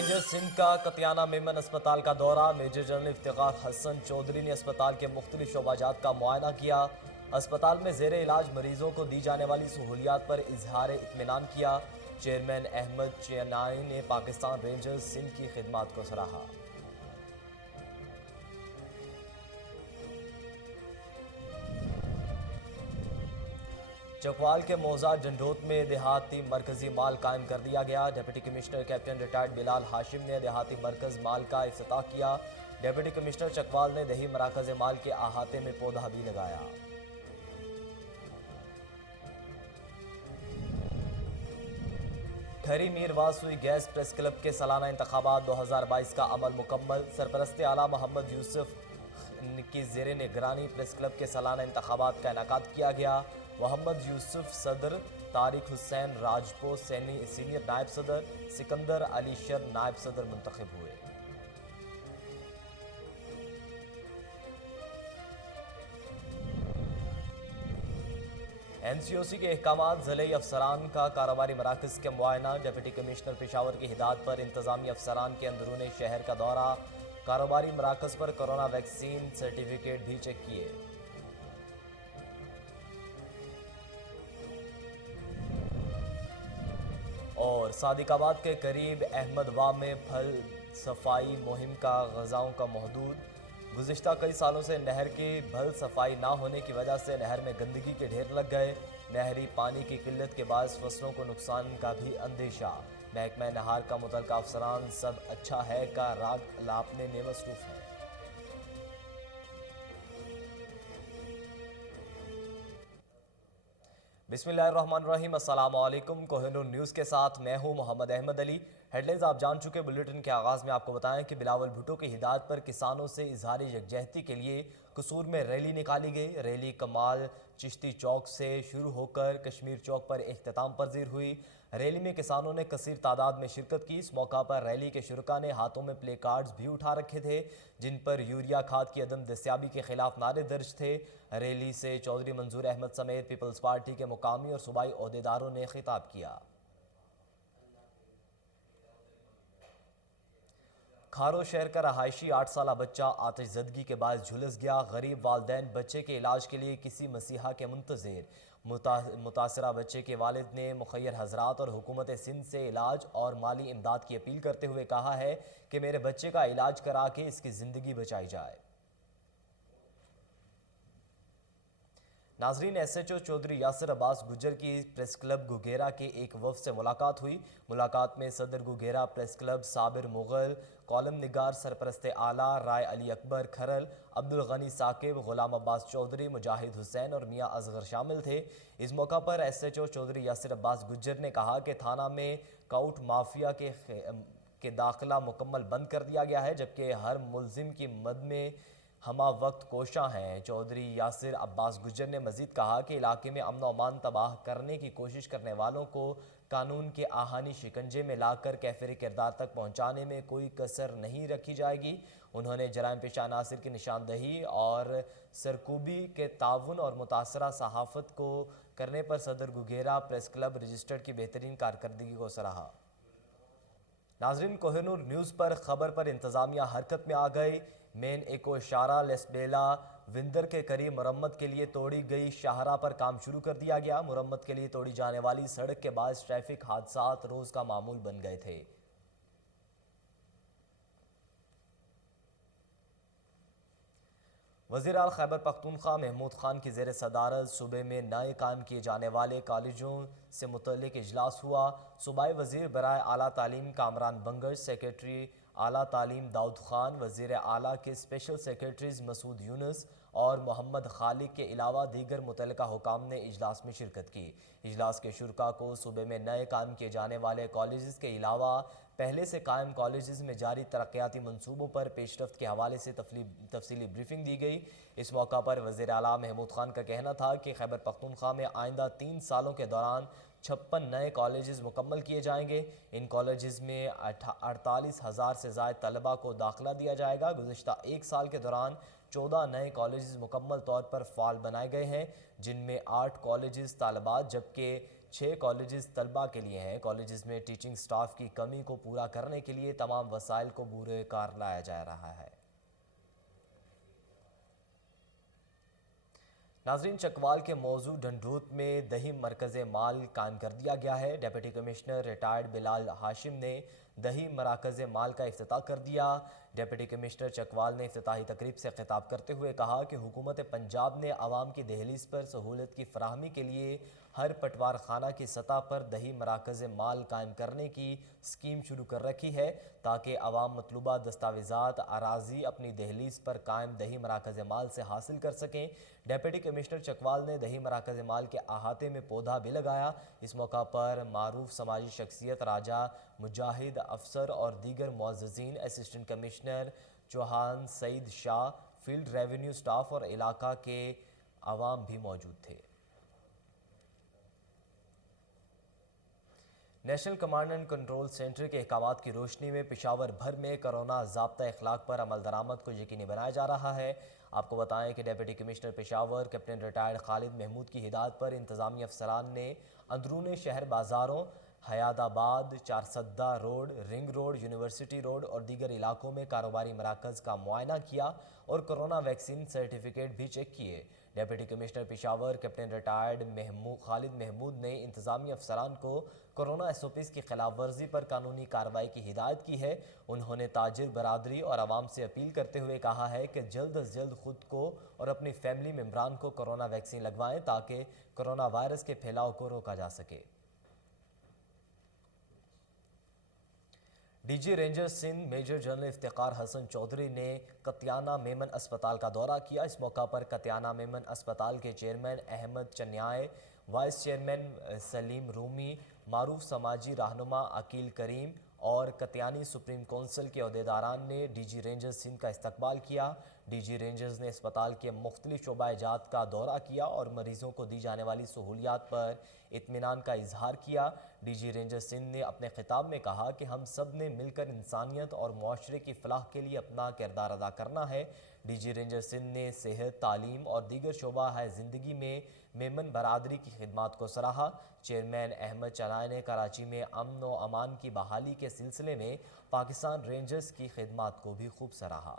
Ranger Sindh کا کتیانہ میمن اسپتال کا دورہ۔ میجر جنرل افتخار حسن چودھری نے اسپتال کے مختلف شعبہ جات کا معائنہ کیا۔ اسپتال میں زیر علاج مریضوں کو دی جانے والی سہولیات پر اظہار اطمینان کیا۔ چیئرمین احمد چینائی نے پاکستان رینجرز سندھ کی خدمات کو سراہا۔ چکوال کے موزہ جنڈوت میں دیہاتی مرکزی مال قائم کر دیا گیا۔ ڈپٹی کمشنر کیپٹن ریٹائرڈ بلال ہاشم نے دیہاتی مرکز مال کا افتتاح کیا۔ ڈپٹی کمشنر چکوال نے دیہی مراکز مال کے احاطے میں پودا بھی لگایا۔ ٹھری میر واسوئی گیس پریس کلب کے سالانہ انتخابات 2022 کا عمل مکمل۔ سرپرست اعلیٰ محمد یوسف کی زیر نگرانی پریس کلب کے سالانہ انتخابات کا انعقاد کیا گیا۔ محمد یوسف صدر، طارق حسین راجپو سینئر نائب صدر، سکندر علی شر نائب صدر منتخب ہوئے۔ این سی او سی کے احکامات ضلعی افسران کا کاروباری مراکز کے معائنہ۔ ڈپٹی کمشنر پشاور کی ہدایت پر انتظامی افسران کے اندرون شہر کا دورہ۔ کاروباری مراکز پر کورونا ویکسین سرٹیفکیٹ بھی چیک کیے۔ اور صادق آباد کے قریب احمد واہ میں پھل صفائی مہم کا غزاؤں کا محدود۔ گزشتہ کئی سالوں سے نہر کی بھل صفائی نہ ہونے کی وجہ سے نہر میں گندگی کے ڈھیر لگ گئے۔ نہری پانی کی قلت کے باعث فصلوں کو نقصان کا بھی اندیشہ۔ محکمہ نہار کا متعلقہ افسران سب اچھا ہے کا راگ لاپنے میں مصروف ہے۔ بسم اللہ الرحمن الرحیم۔ السلام علیکم۔ کوہ نور نیوز کے ساتھ میں ہوں محمد احمد علی۔ ہیڈ لائنز آپ جان چکے۔ بلیٹن کے آغاز میں آپ کو بتائیں کہ بلاول بھٹو کی ہدایت پر کسانوں سے اظہار یکجہتی کے لیے قصور میں ریلی نکالی گئی۔ ریلی کمال چشتی چوک سے شروع ہو کر کشمیر چوک پر اختتام پذیر ہوئی۔ ریلی میں کسانوں نے کثیر تعداد میں شرکت کی۔ اس موقع پر ریلی کے شرکاء نے ہاتھوں میں پلے کارڈز بھی اٹھا رکھے تھے جن پر یوریا کھاد کی عدم دستیابی کے خلاف نعرے درج تھے۔ ریلی سے چودھری منظور احمد سمیت پیپلز پارٹی کے مقامی اور صوبائی عہدیداروں نے خطاب کیا۔ کھارو شہر کا رہائشی 8 سالہ بچہ آتش زدگی کے باعث جھلس گیا۔ غریب والدین بچے کے علاج کے لیے کسی مسیحا کے منتظر۔ متاثرہ بچے کے والد نے مخیر حضرات اور حکومت سندھ سے علاج اور مالی امداد کی اپیل کرتے ہوئے کہا ہے کہ میرے بچے کا علاج کرا کے اس کی زندگی بچائی جائے۔ ناظرین، S H O Chaudhry Yasir Abbas Gujjar کی پریس کلب گھگیرا کے ایک وفد سے ملاقات ہوئی۔ ملاقات میں صدر گھگیرا پریس کلب صابر مغل، کالم نگار سرپرست اعلیٰ رائے علی اکبر کھرل، عبدالغنی ثاقب، غلام عباس چودھری، مجاہد حسین اور میاں اصغر شامل تھے۔ اس موقع پر S H O Chaudhry Yasir Abbas Gujjar نے کہا کہ تھانہ میں کاؤٹ مافیا کے داخلہ مکمل بند کر دیا گیا ہے جبکہ ہر ملزم کی مد میں ہمہ وقت کوشاں ہیں۔ چودھری یاسر عباس گجر نے مزید کہا کہ علاقے میں امن و امان تباہ کرنے کی کوشش کرنے والوں کو قانون کے آہانی شکنجے میں لا کر کیفر کردار تک پہنچانے میں کوئی کسر نہیں رکھی جائے گی۔ انہوں نے جرائم پیشہ عناصر کی نشاندہی اور سرکوبی کے تعاون اور متاثرہ صحافت کو کرنے پر صدر گھگیرا پریس کلب رجسٹرڈ کی بہترین کارکردگی کو سراہا۔ ناظرین، کوہ نور نیوز پر خبر پر انتظامیہ حرکت میں آ گئی۔ مین ایکو اشارہ لسبیلا وندر کے قریب مرمت کے لیے توڑی گئی شاہراہ پر کام شروع کر دیا گیا۔ مرمت کے لیے توڑی جانے والی سڑک کے باعث ٹریفک حادثات روز کا معمول بن گئے تھے۔ وزیر اعلیٰ خیبر پختونخوا محمود خان کی زیر صدارت صوبے میں نئے قائم کیے جانے والے کالجوں سے متعلق اجلاس ہوا۔ صوبائی وزیر برائے اعلیٰ تعلیم کامران بنگش، سیکریٹری اعلیٰ تعلیم داؤد خان، وزیر اعلیٰ کے اسپیشل سیکریٹریز مسعود یونس اور محمد خالق کے علاوہ دیگر متعلقہ حکام نے اجلاس میں شرکت کی۔ اجلاس کے شرکاء کو صوبے میں نئے قائم کیے جانے والے کالجز کے علاوہ پہلے سے قائم کالجز میں جاری ترقیاتی منصوبوں پر پیش رفت کے حوالے سے تفصیلی بریفنگ دی گئی۔ اس موقع پر وزیر اعلیٰ محمود خان کا کہنا تھا کہ خیبر پختونخوا میں آئندہ 3 سالوں کے دوران 56 نئے کالجز مکمل کیے جائیں گے۔ ان کالجز میں 48,000 سے زائد طلباء کو داخلہ دیا جائے گا۔ گزشتہ 1 سال کے دوران 14 نئے کالجز مکمل طور پر فعال بنائے گئے ہیں جن میں 8 کالجز طالبات جبکہ 6 کالجز طلبہ کے لیے ہیں۔ کالجز میں ٹیچنگ سٹاف کی کمی کو پورا کرنے کے لیے تمام وسائل کو بورے کار لایا جا رہا ہے۔ ناظرین، چکوال کے موضوع ڈھنڈوت میں دہی مرکز مال قائم کر دیا گیا ہے۔ ڈیپٹی کمشنر ریٹائرڈ بلال ہاشم نے دہی مراکز مال کا افتتاح کر دیا۔ ڈیپٹی کمشنر چکوال نے افتتاحی تقریب سے خطاب کرتے ہوئے کہا کہ حکومت پنجاب نے عوام کی دہلیز پر سہولت کی فراہمی کے لیے ہر پٹوار خانہ کی سطح پر دہی مراکز مال قائم کرنے کی اسکیم شروع کر رکھی ہے تاکہ عوام مطلوبہ دستاویزات اراضی اپنی دہلیز پر قائم دہی مراکز مال سے حاصل کر سکیں۔ ڈیپٹی کمشنر چکوال نے دہی مراکز مال کے احاطے میں پودا بھی لگایا۔ اس موقع پر معروف سماجی شخصیت راجہ مجاہد افسر اور دیگر معززین، اسسٹنٹ کمشنر چوہان سعید شاہ، فیلڈ ریونیو سٹاف اور علاقہ کے عوام بھی موجود تھے۔ National command and control centre کے احکامات کی روشنی میں پشاور بھر میں کرونا ضابطہ اخلاق پر عمل درآمد کو یقینی بنایا جا رہا ہے۔ آپ کو بتائیں کہ deputy commissioner Peshawar captain retired Khalid Mahmood کی ہدایت پر انتظامی افسران نے اندرون شہر بازاروں، حیات آباد، Charsadda road, ring road, university road اور دیگر علاقوں میں کاروباری مراکز کا معائنہ کیا اور کرونا ویکسین سرٹیفکیٹ بھی چیک کیے۔ Deputy commissioner Peshawar captain retired Khalid Mahmood نے انتظامی افسران کو کرونا ایس او پیز کی خلاف ورزی پر قانونی کارروائی کی ہدایت کی ہے۔ انہوں نے تاجر برادری اور عوام سے اپیل کرتے ہوئے کہا ہے کہ جلد از جلد خود کو اور اپنی فیملی ممبران کو کرونا ویکسین لگوائیں تاکہ کرونا وائرس کے پھیلاؤ کو روکا جا سکے۔ D G rangers Sindh major general Iftikhar Hassan Chaudhry نے قطیانہ میمن اسپتال کا دورہ کیا۔ اس موقع پر قطیانہ میمن اسپتال کے چیئرمین احمد چنیائے، وائس چیئرمین سلیم رومی، معروف سماجی رہنما عقیل کریم اور قطیانی سپریم کونسل کے عہدیداران نے ڈی جی رینجرز سندھ کا استقبال کیا۔ ڈی جی رینجرز نے اسپتال کے مختلف شعبہ جات کا دورہ کیا اور مریضوں کو دی جانے والی سہولیات پر اطمینان کا اظہار کیا۔ ڈی جی رینجرز سندھ نے اپنے خطاب میں کہا کہ ہم سب نے مل کر انسانیت اور معاشرے کی فلاح کے لیے اپنا کردار ادا کرنا ہے۔ ڈی جی رینجرز سندھ نے صحت، تعلیم اور دیگر شعبہ زندگی میں میمن برادری کی خدمات کو سراہا۔ چیئرمین احمد چنائے نے کراچی میں امن و امان کی بحالی کے سلسلے میں پاکستان رینجرز کی خدمات کو بھی خوب سراہا۔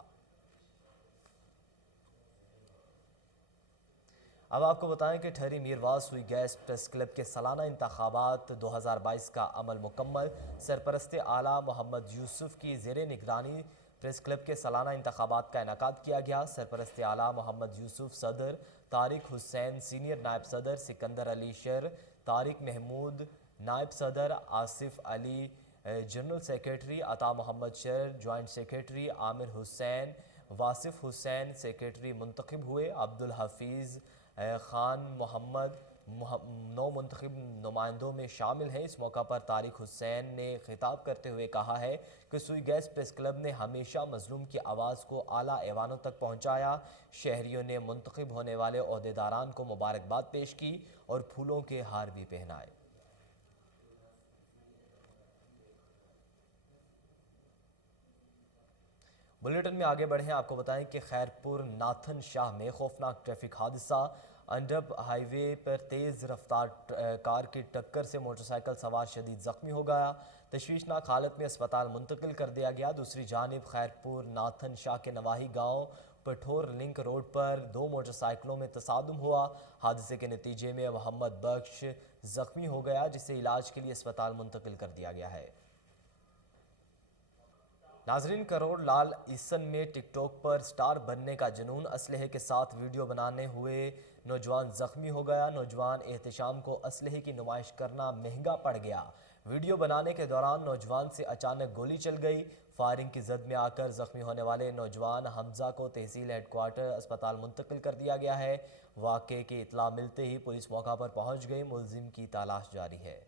اب آپ کو بتائیں کہ ٹھہری میرواز سوئی گیس پریس کلب کے سالانہ انتخابات 2022 کا عمل مکمل۔ سرپرست اعلیٰ محمد یوسف کی زیر نگرانی پریس کلب کے سالانہ انتخابات کا انعقاد کیا گیا۔ سرپرست اعلیٰ محمد یوسف صدر، طارق حسین سینئر نائب صدر، سکندر علی شر، طارق محمود نائب صدر، آصف علی جنرل سیکریٹری، عطا محمد شر جوائنٹ سیکریٹری، عامر حسین، واصف حسین سیکریٹری منتخب ہوئے۔ عبدالحفیظ خان محمد نو منتخب نمائندوں میں شامل ہیں۔ اس موقع پر طارق حسین نے خطاب کرتے ہوئے کہا ہے کہ سوئی گیس پریس کلب نے ہمیشہ مظلوم کی آواز کو اعلیٰ ایوانوں تک پہنچایا۔ شہریوں نے منتخب ہونے والے عہدیداران کو مبارکباد پیش کی اور پھولوں کے ہار بھی پہنائے۔ بلیٹن میں آگے بڑھیں، آپ کو بتائیں کہ خیرپور ناتھن شاہ میں خوفناک ٹریفک حادثہ۔ انڈب ہائی وے پر تیز رفتار کار کی ٹکر سے موٹر سائیکل سوار شدید زخمی ہو گیا، تشویشناک حالت میں اسپتال منتقل کر دیا گیا۔ دوسری جانب خیرپور ناتھن شاہ کے نواحی گاؤں پٹھور لنک روڈ پر دو موٹر سائیکلوں میں تصادم ہوا۔ حادثے کے نتیجے میں محمد بخش زخمی ہو گیا جسے علاج کے لیے اسپتال منتقل کر دیا گیا ہے۔ ناظرین، کروڑ لال عیسن میں ٹک ٹاک پر سٹار بننے کا جنون، اسلحے کے ساتھ ویڈیو بنانے ہوئے نوجوان زخمی ہو گیا۔ نوجوان احتشام کو اسلحے کی نمائش کرنا مہنگا پڑ گیا۔ ویڈیو بنانے کے دوران نوجوان سے اچانک گولی چل گئی۔ فائرنگ کی زد میں آ کر زخمی ہونے والے نوجوان حمزہ کو تحصیل ہیڈ کوارٹر اسپتال منتقل کر دیا گیا ہے۔ واقعے کی اطلاع ملتے ہی پولیس موقع پر پہنچ گئی، ملزم کی تلاش جاری ہے۔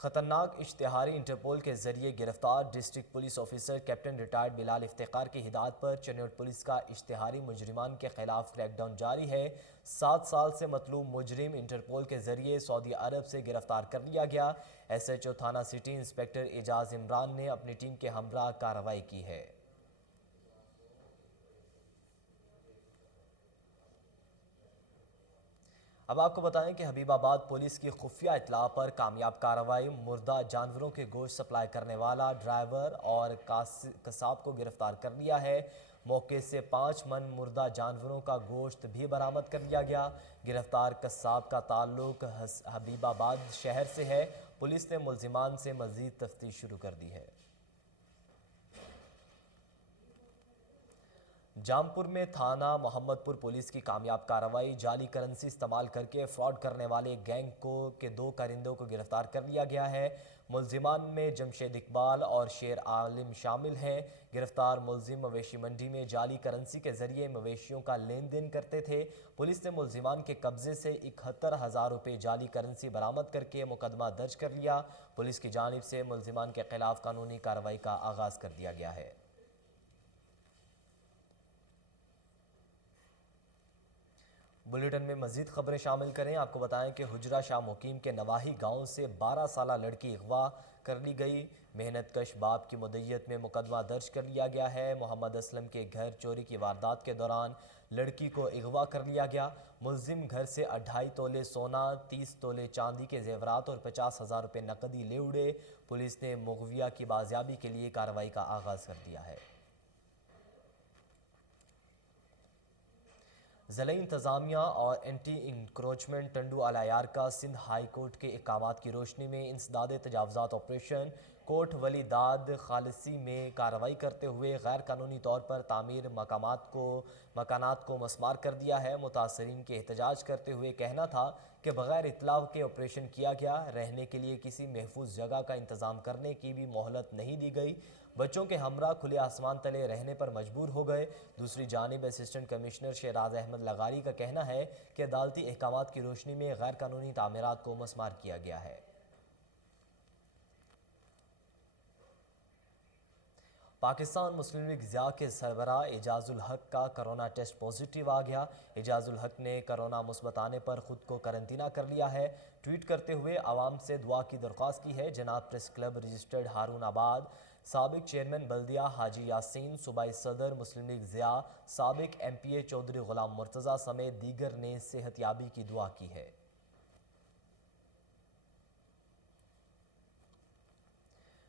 خطرناک اشتہاری انٹرپول کے ذریعے گرفتار district police officer captain retired Bilal Iftikhar کی ہدایت پر چنوٹ پولیس کا اشتہاری مجرمان کے خلاف کریک ڈاؤن جاری ہے۔ 7 سال سے مطلوب مجرم انٹرپول کے ذریعے سعودی عرب سے گرفتار کر لیا گیا۔ ایس ایچ او تھانہ سٹی انسپکٹر اعجاز عمران نے اپنی ٹیم کے ہمراہ کارروائی کی ہے۔ اب آپ کو بتائیں کہ حبیب آباد پولیس کی خفیہ اطلاع پر کامیاب کارروائی، مردہ جانوروں کے گوشت سپلائی کرنے والا ڈرائیور اور قصاب کو گرفتار کر لیا ہے۔ موقع سے 5 من مردہ جانوروں کا گوشت بھی برآمد کر لیا گیا۔ گرفتار قصاب کا تعلق حبیب آباد شہر سے ہے۔ پولیس نے ملزمان سے مزید تفتیش شروع کر دی ہے۔ جامپور میں تھانہ محمد پور پولیس کی کامیاب کارروائی، جعلی کرنسی استعمال کر کے فراڈ کرنے والے گینگ کے 2 کارندوں کو گرفتار کر لیا گیا ہے۔ ملزمان میں جمشید اقبال اور شیر عالم شامل ہیں۔ گرفتار ملزم مویشی منڈی میں جعلی کرنسی کے ذریعے مویشیوں کا لین دین کرتے تھے۔ پولیس نے ملزمان کے قبضے سے 71,000 روپے جعلی کرنسی برآمد کر کے مقدمہ درج کر لیا۔ پولیس کی جانب سے ملزمان کے خلاف قانونی کارروائی کا آغاز کر دیا گیا ہے۔ بلیٹن میں مزید خبریں شامل کریں۔ آپ کو بتائیں کہ حجرہ شاہ مقیم کے نواحی گاؤں سے 12 سالہ لڑکی اغوا کر لی گئی۔ محنت کش باپ کی مدعیت میں مقدمہ درج کر لیا گیا ہے۔ محمد اسلم کے گھر چوری کی واردات کے دوران لڑکی کو اغوا کر لیا گیا۔ ملزم گھر سے 2.5 تولے سونا، 30 تولے چاندی کے زیورات اور 50,000 روپے نقدی لے اڑے۔ پولیس نے مغویہ کی بازیابی کے لیے کارروائی کا آغاز کر دیا ہے۔ ضلع انتظامیہ اور اینٹی انکروچمنٹ ٹنڈو الیار کا سندھ ہائی کورٹ کے احکامات کی روشنی میں انسداد تجاوزات آپریشن کوٹ ولی داد خالصی میں کارروائی کرتے ہوئے غیر قانونی طور پر تعمیر مکانات کو مسمار کر دیا ہے۔ متاثرین کے احتجاج کرتے ہوئے کہنا تھا کہ بغیر اطلاع کے آپریشن کیا گیا، رہنے کے لیے کسی محفوظ جگہ کا انتظام کرنے کی بھی مہلت نہیں دی گئی، بچوں کے ہمراہ کھلے آسمان تلے رہنے پر مجبور ہو گئے۔ دوسری جانب اسسٹنٹ کمشنر شیراز احمد لغاری کا کہنا ہے کہ عدالتی احکامات کی روشنی میں غیر قانونی تعمیرات کو مسمار کیا گیا ہے۔ پاکستان مسلم لیگ ضیاء کے سربراہ اعجاز الحق کا کرونا ٹیسٹ پازیٹیو آ گیا۔ اعجاز الحق نے کرونا مثبت آنے پر خود کو قرنطینہ کر لیا ہے۔ ٹویٹ کرتے ہوئے عوام سے دعا کی درخواست کی ہے۔ جناب پریس کلب رجسٹرڈ ہارون آباد، سابق چیئرمین بلدیہ حاجی یاسین، صوبائی صدر مسلم لیگ ضیاء، سابق ایم پی اے چودھری غلام مرتضیٰ سمیت دیگر نے صحت یابی کی دعا کی ہے۔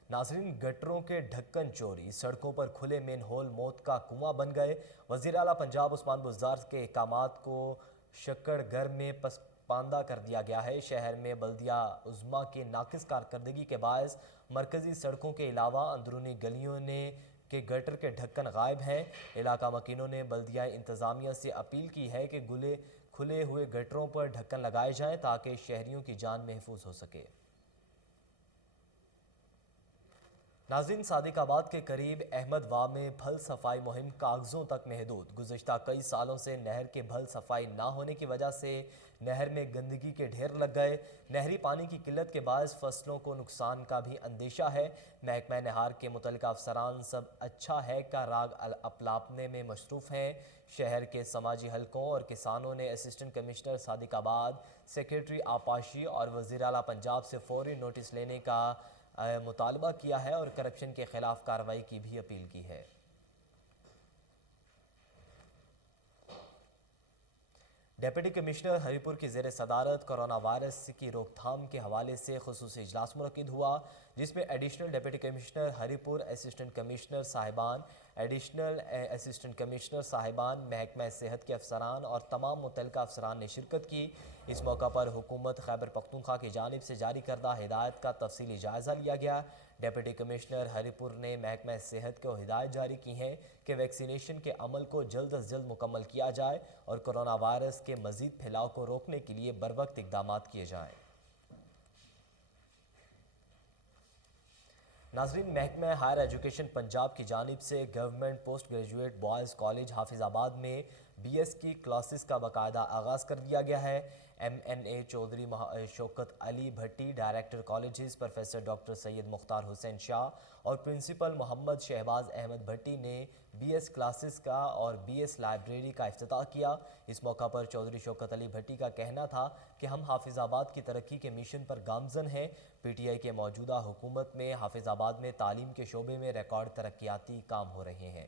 ناظرین، گٹروں کے ڈھکن چوری، سڑکوں پر کھلے مین ہول موت کا کنواں بن گئے۔ وزیر اعلیٰ پنجاب عثمان بزدار کے احکامات کو شکڑ گر میں پسپاندہ کر دیا گیا ہے۔ شہر میں بلدیہ عظمیٰ کی ناقص کارکردگی کے باعث مرکزی سڑکوں کے علاوہ اندرونی گلیوں کے گٹر کے ڈھکن غائب ہیں۔ علاقہ مکینوں نے بلدیہ انتظامیہ سے اپیل کی ہے کہ کھلے ہوئے گٹروں پر ڈھکن لگائے جائیں تاکہ شہریوں کی جان محفوظ ہو سکے۔ ناظرین، صادق آباد کے قریب احمد واہ میں پھل صفائی مہم کاغذوں تک محدود۔ گزشتہ کئی سالوں سے نہر کے پھل صفائی نہ ہونے کی وجہ سے نہر میں گندگی کے ڈھیر لگ گئے۔ نہری پانی کی قلت کے باعث فصلوں کو نقصان کا بھی اندیشہ ہے۔ محکمہ نہار کے متعلقہ افسران سب اچھا ہے کا راگ اپلاپنے میں مصروف ہیں۔ شہر کے سماجی حلقوں اور کسانوں نے اسسٹنٹ کمشنر صادق آباد، سیکریٹری آبپاشی اور وزیر اعلیٰ پنجاب سے فوری نوٹس لینے کا مطالبہ کیا ہے اور کرپشن کے خلاف کارروائی کی بھی اپیل کی ہے۔ ڈپٹی کمشنر ہری پور کی زیر صدارت کرونا وائرس کی روک تھام کے حوالے سے خصوصی اجلاس منعقد ہوا، جس میں ایڈیشنل ڈپٹی کمشنر ہری پور، اسسٹنٹ کمشنر صاحبان، ایڈیشنل اسسٹنٹ کمشنر صاحبان، محکمہ صحت کے افسران اور تمام متعلقہ افسران نے شرکت کی۔ اس موقع پر حکومت خیبر پختونخوا کی جانب سے جاری کردہ ہدایت کا تفصیلی جائزہ لیا گیا۔ ڈپٹی کمشنر ہری پور نے محکمہ صحت کو ہدایت جاری کی ہیں کہ ویکسینیشن کے عمل کو جلد از جلد مکمل کیا جائے اور کرونا وائرس کے مزید پھیلاؤ کو روکنے کے لیے بروقت اقدامات کیے جائیں۔ ناظرین، محکمہ ہائر ایجوکیشن پنجاب کی جانب سے government post graduate boys college حافظ آباد میں بی ایس کی کلاسز کا باقاعدہ آغاز کر دیا گیا ہے۔ ایم این اے چودھری شوکت علی بھٹی، ڈائریکٹر کالجز پروفیسر ڈاکٹر سید مختار حسین شاہ اور پرنسپل محمد شہباز احمد بھٹی نے بی ایس کلاسز کا اور بی ایس لائبریری کا افتتاح کیا۔ اس موقع پر چودھری شوکت علی بھٹی کا کہنا تھا کہ ہم حافظ آباد کی ترقی کے مشن پر گامزن ہیں۔ پی ٹی آئی کے موجودہ حکومت میں حافظ آباد میں تعلیم کے شعبے میں ریکارڈ ترقیاتی کام ہو رہے ہیں۔